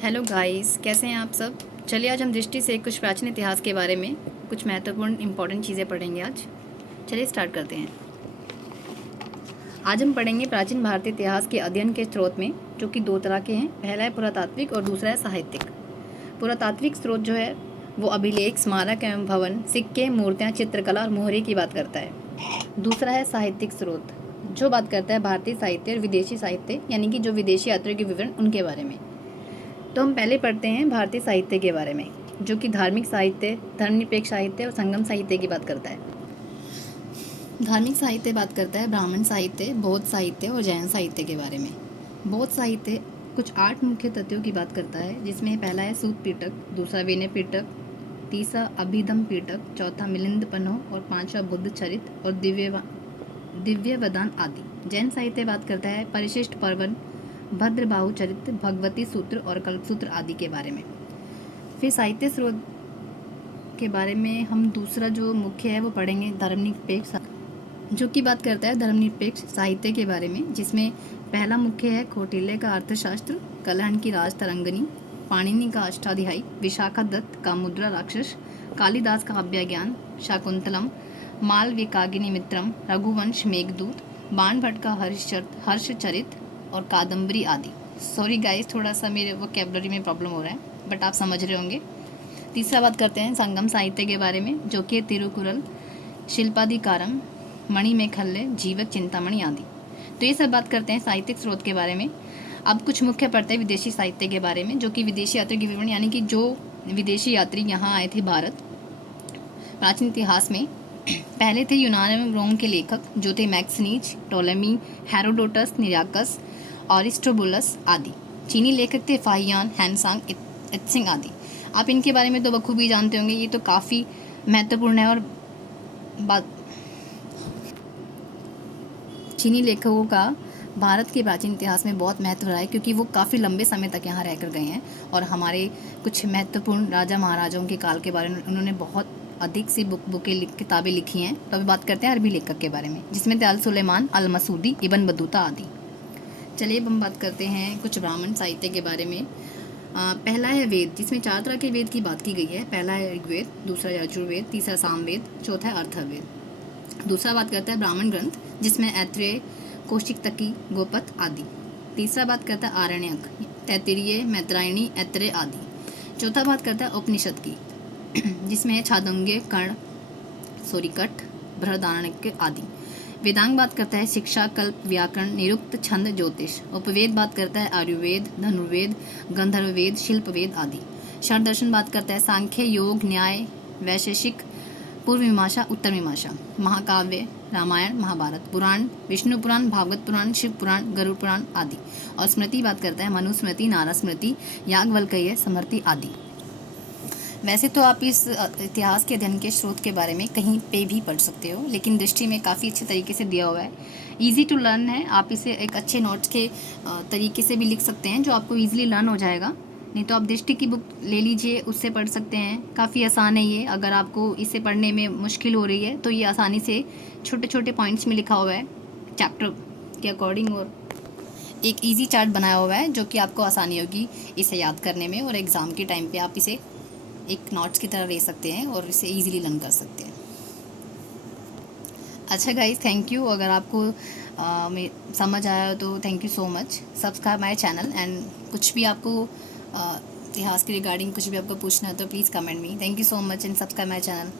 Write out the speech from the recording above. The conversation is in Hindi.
हेलो गाइस, कैसे हैं आप सब। चलिए आज हम दृष्टि से कुछ प्राचीन इतिहास के बारे में कुछ महत्वपूर्ण इंपॉर्टेंट चीज़ें पढ़ेंगे आज। चलिए स्टार्ट करते हैं। आज हम पढ़ेंगे प्राचीन भारतीय इतिहास के अध्ययन के स्रोत में, जो कि दो तरह के हैं। पहला है पुरातात्विक और दूसरा है साहित्यिक। पुरातात्विक स्रोत जो है वो अभिलेख, स्मारक एवं भवन, सिक्के, मूर्तियाँ, चित्रकला और मोहरे की बात करता है। दूसरा है साहित्यिक स्रोत, जो बात करता है भारतीय साहित्य और विदेशी साहित्य, यानी कि जो विदेशी यात्रियों के विवरण उनके बारे में। तो हम पहले पढ़ते हैं भारतीय साहित्य के बारे में, जो कि धार्मिक साहित्य, धर्मनिरपेक्ष साहित्य और संगम साहित्य की बात करता है। धार्मिक साहित्य बात करता है ब्राह्मण साहित्य, बौद्ध साहित्य और जैन साहित्य के बारे में। बौद्ध साहित्य कुछ 8 मुख्य तथ्यों की बात करता है, जिसमें पहला है सूत पिटक, दूसरा विनय पिटक, तीसरा अभिधम पिटक, चौथा मिलिंद पन्ह और पांचवा बुद्ध चरित और दिव्य वदान आदि। जैन साहित्य बात करता है परिशिष्ट पर्वन, भद्रबाहु चरित्र, भगवती सूत्र और कल्पसूत्र आदि के बारे में। फिर साहित्य स्रोत के बारे में हम दूसरा जो मुख्य है वो पढ़ेंगे धर्मनिरपेक्ष, जो कि बात करता है धर्मनिरपेक्ष साहित्य के बारे में, जिसमें पहला मुख्य है कौटिल्य का अर्थशास्त्र, कलहण की राज तरंगिणी, पाणिनि का अष्टाध्यायी, विशाखा दत्त का मुद्रा राक्षस, कालिदास का काव्य ज्ञान, शाकुंतलम, मालविकाग्नि मित्रम, रघुवंश, मेघदूत, बाण भट्ट का हर्षचरित और कादम्बरी आदि। सॉरी गाइस, थोड़ा सा मेरे वोकैबुलरी में प्रॉब्लम हो रहा है, बट आप समझ रहे होंगे। तीसरा बात करते हैं संगम साहित्य के बारे में, जो कि तिरुकुरल, शिल्पाधिकारम, मणिमेखल्य, जीवक, चिंतामणि आदि। तो ये सब बात करते हैं साहित्यिक स्रोत के बारे में। अब कुछ मुख्य पढ़ते हैं विदेशी साहित्य के बारे में, जो कि विदेशी यात्री के विवरण, यानी कि जो विदेशी यात्री यहाँ आए थे भारत प्राचीन इतिहास में। पहले थे यूनान एवं रोम के लेखक, जो थे मैक्सनीज, टोलेमी, हेरोडोटस, निराकस, अरिस्टोबुलस आदि। चीनी लेखक थे फाहियान, हैनसांग, इत्सिंग आदि। आप इनके बारे में तो बखूबी जानते होंगे, ये तो काफ़ी महत्वपूर्ण है। और चीनी लेखकों का भारत के प्राचीन इतिहास में बहुत महत्व रहा है, क्योंकि वो काफ़ी लंबे समय तक यहाँ रहकर गए हैं और हमारे कुछ महत्वपूर्ण राजा महाराजाओं के काल के बारे में उन्होंने बहुत अधिक सी किताबें लिखी हैं। तो अभी बात करते हैं अरबी लेखक के बारे में, जिसमें थे अल सुलेमान, अल मसूदी, इब्न बतूता आदि। चलिए अब हम बात करते हैं कुछ ब्राह्मण साहित्य के बारे में। पहला है वेद, जिसमें 4 तरह के वेद की बात की गई है। पहला है ऋग्वेद, दूसरा यजुर्वेद, तीसरा सामवेद, चौथा है अथर्ववेद। दूसरा बात करता है ब्राह्मण ग्रंथ, जिसमें ऐत्रेय, कौशिकतकी, गोपथ आदि। तीसरा बात करता है आरण्यक, तैत्तिरीय, मैत्रायणी, ऐत्रेय आदि। चौथा बात करता है उपनिषद की, जिसमें है छांदोग्य, कर्ण, सूरिकट, बृहदारण्यक आदि। वेदांग बात करता है शिक्षा, कल्प, व्याकरण, निरुक्त, छंद, ज्योतिष। उपवेद बात करता है आयुर्वेद, धनुर्वेद, गंधर्ववेद, शिल्पवेद आदि। शर दर्शन बात करता है सांख्य, योग, न्याय, वैशेषिक, पूर्व मीमांसा, उत्तर मीमांसा। महाकाव्य रामायण, महाभारत। पुराण विष्णु पुराण, भागवत पुराण, शिव पुराण, गरुड़ पुराण आदि। और स्मृति बात करता है मनुस्मृति, नारद स्मृति, याज्ञवल्क्य स्मृति आदि। वैसे तो आप इस इतिहास के अध्ययन के स्रोत के बारे में कहीं पे भी पढ़ सकते हो, लेकिन दृष्टि में काफ़ी अच्छे तरीके से दिया हुआ है। ईजी टू लर्न है, आप इसे एक अच्छे नोट्स के तरीके से भी लिख सकते हैं, जो आपको ईजिली लर्न हो जाएगा। नहीं तो आप दृष्टि की बुक ले लीजिए, उससे पढ़ सकते हैं। काफ़ी आसान है ये। अगर आपको इसे पढ़ने में मुश्किल हो रही है तो ये आसानी से छोटे छोटे पॉइंट्स में लिखा हुआ है चैप्टर के अकॉर्डिंग, और एक ईजी चार्ट बनाया हुआ है, जो कि आपको आसानी होगी इसे याद करने में। और एग्ज़ाम के टाइम पे आप इसे एक नोट्स की तरह ले सकते हैं और इसे इजीली लर्न कर सकते हैं। अच्छा गाइस, थैंक यू। अगर आपको समझ आया तो thank you so much. Subscribe my channel, and कुछ भी आपको इतिहास के रिगार्डिंग कुछ भी आपको पूछना है तो please comment me. Thank you so much and subscribe my channel.